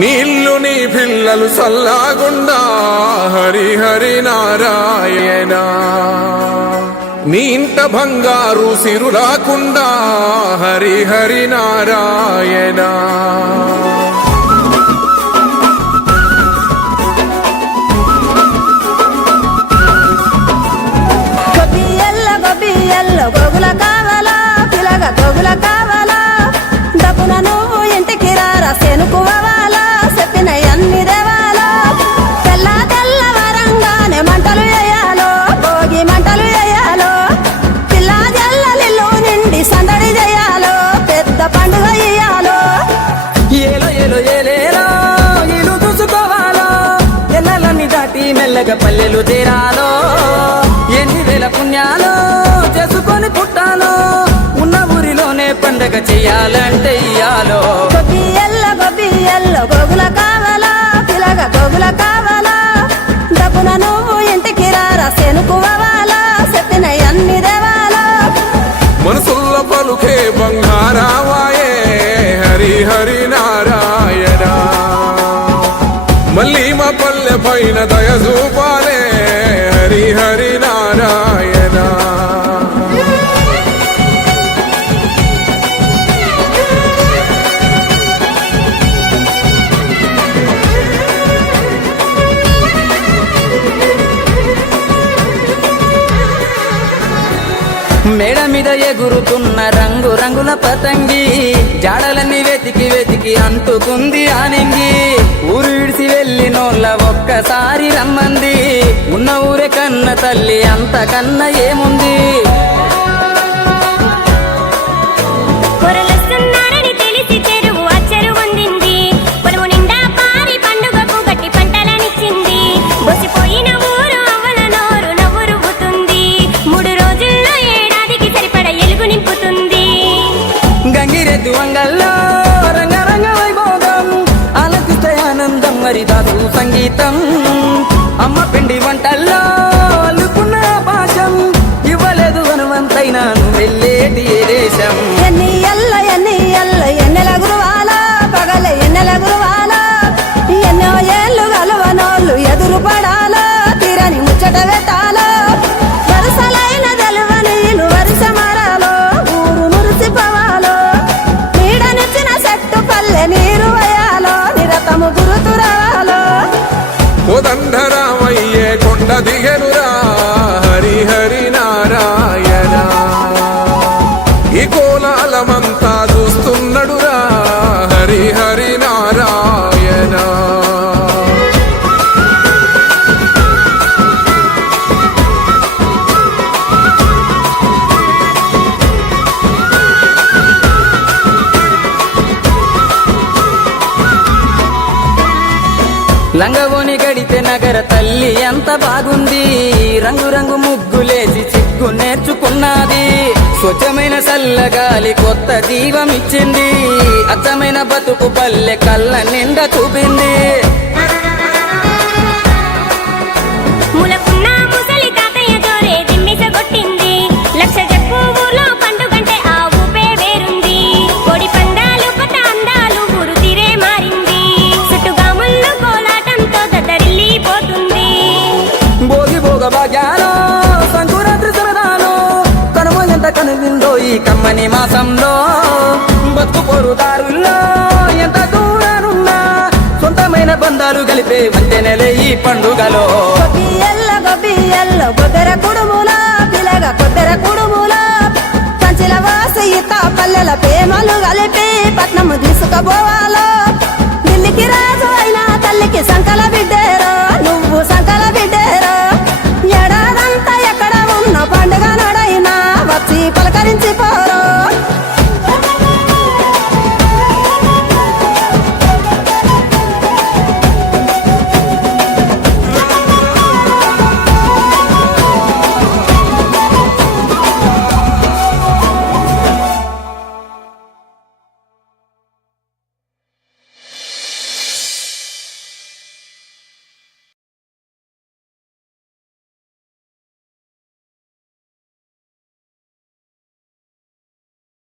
నీళ్ళు నీ పిల్లలు సల్లాగుండా హరి హరి నారాయణ నీ ఇంట బంగారు సిరులాకుండా హరి హరి నారాయణ గోగుల కావాలా పిలగ గోగుల కావాలా డబ్బున నువ్వు ఇంటికి రారా సెనుకువాలా చెప్పిన అన్ని దేవాలా తెల్ల తెల్లవరంగానే మంటలు వేయాలో భోగి మంటలు వేయాలో పిల్ల జల్లలిల్లు నిండి సందడి చేయాలో పెద్ద పండుగ ఇయ్యాలో ఏలో ఏలో ఏలేలో ఇల్లు చూసుకోవాలో ఎల్లలన్నీ దాటి మెల్లగా పల్లెలు తీరాలో ఎన్ని వేల పుణ్యాలో చేసుకొని పుట్టాలో ఉన్న ఊరిలోనే పండగ చెయ్యాలంటే ఇయ్యాలో గొబ్బియల్లో గోగుల కావాలా పిలగ గోగుల కావాలా డబ్బున నువ్వు ఇంటికి రారా సెనుకువాలా చెప్పిన అన్ని దేవాలా మనసుల్ల పలుకే బంగారావాయే హరి హరి నారాయణ మళ్ళీ మా పల్లె పైన దయ చూపాలే హరి హరి నారాయణ మేడ మీద ఎగురుతున్న రంగు రంగుల పతంగి జాడలన్నీ వెతికి వెతికి అంటుకుంది ఆనింగి ఊరు విడిసి వెళ్ళినోళ్ళ ఒక్కసారి రమ్మంది ఉన్న ఊరే కన్న తల్లి అంతకన్నా ఏముంది రంగరంగ వైభోగం ఆలకిస్తే ఆనందం మరి దాదు సంగీతం అమ్మ పిండి వంటల్లో అల్లుకున్న భాషం ఇవ్వలేదు హనుమంతైనా వెళ్ళేటి దేశం ఎన్ని ఎల్ల ఎన్నెల గురువాలా పగల ఎన్నెల గురువాలా ఎన్నో ఏళ్ళు గలవనోళ్ళు ఎదురు పడాలా తీరని ముచ్చట పెట్టాలా వరుసలైన తెలవని ఇల్లు వరుస మరాలో ఊరు మురిసిపోవాలో నీడనిచ్చిన చెట్టు పల్లె నీరు వేయాలో నిరతము గురుతురాలో కోదండరామయ్యే కొండ దిగనురా హరి హరి నారాయణ ఈ కోలాలమంతా చూస్తున్నడురా హరి హరి నారాయణ లంగవోని గడితే నగర తల్లి ఎంత బాగుంది రంగు రంగు ముగ్గులేసి చిక్కు నేర్చుకున్నది స్వచ్ఛమైన చల్లగాలి కొత్త జీవం ఇచ్చింది అచ్చమైన బతుకు పల్లె కళ్ళ నిండా చూపింది సంకురాత్రి సరదాలో కనుమ ఎంత కనువిందో ఈ కమ్మని మాసంలో బతుకు పొరుదారుల్లో ఎంత దూరానున్నా సొంతమైన బంధాలు కలిపే వంతెనలే ఈ పండుగలో గొబ్బియల్లో కొద్దర కుడుములా పిలగ కొద్దర కుడుములా కంచిల వాసి ఇత పల్లెల ప్రేమలు కలిపి పట్నము తీసుకుపోవాలో ఢిల్లీకి రాజు అయినా తల్లికి సంకల